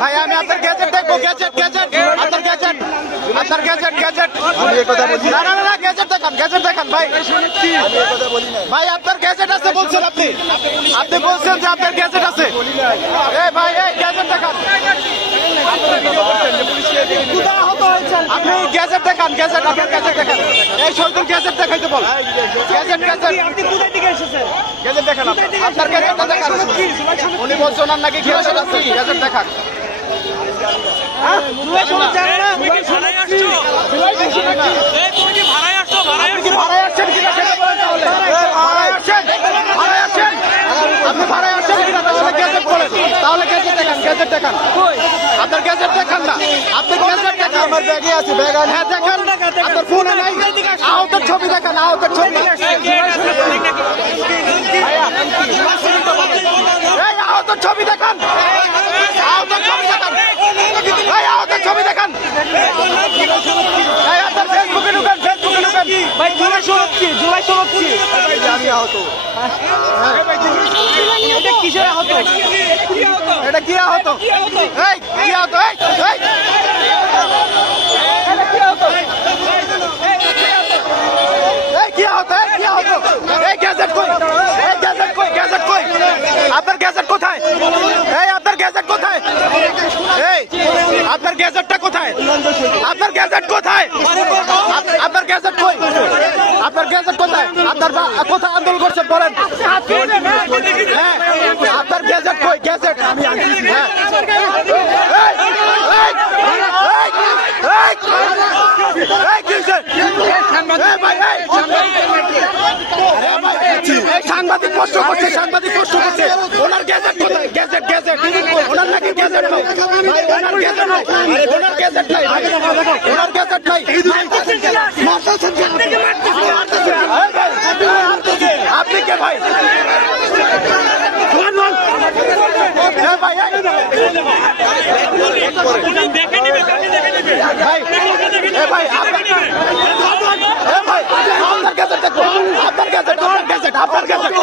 ভাই আমি আপনার গ্যাজেট দেখবো, গ্যাজেট আপনার গ্যাজেট না না না গ্যাজেট দেখান ভাই। ভাই আপনার গ্যাজেট আছে বলছেন, আপনি বলছেন যে আপনার গ্যাজেট আছে। এই ভাই এই গ্যাজেট দেখান, আপনি গ্যাজেট দেখান, আপনার গ্যাজেট দেখান। এই শহীদুল গ্যাজেট দেখাইতে বল, গ্যাজেট আপনি কোথায় থেকে এসেছেন? গ্যাজেট দেখান, আপনার গ্যাজেটটা দেখান। উনি বলছেন ওনার নাকি গ্যাজেট আছে, গ্যাজেট দেখান। তাহলে গ্যাজেট দেখান, আপনার গ্যাজেট দেখান না, আপনার গ্যাজেট দেখান। আমার ব্যাগে আছে, ব্যাগ আছে, হ্যাঁ দেখান। আপনার ফোনে নাই, আহতের ছবি দেখান, আহতের ছবি। এই আহতের ছবি দেখান, আহতের ছবি দেখান, এই আহতের ছবি দেখান। এই আপনার ফেসবুকে ঢুকেন, ভাই জুলাই সমাপ্তি আমি আহত। এটা কিসের আহত? এটা কি আহত? এই কি আহত? আপনার গ্যাজেট কোথায়? এই আপনার গ্যাজেট কোথায়? এই আপনার গ্যাজেটটা কোথায়? আপনার গ্যাজেট কোথায়? আপনার গ্যাজেট কই? আপনার গ্যাজেট কোথায়? আপনার কোথায় আন্দোলন করছেন বলেন? হ্যাঁ আপনার গ্যাজেট কই? গ্যাজেট সাংবাদিক প্রশ্ন করছে, ওনার গ্যাজেট কোথায়? গ্যাজেট ওনার নাকি গ্যাজেট নাই, ওনার গ্যাজেট নাই, ওনার গ্যাজেট নাই, ওনার গ্যাজেট নাই। আপনি কে ভাই? আপনার গ্যাজেট, আপনার গ্যাজেট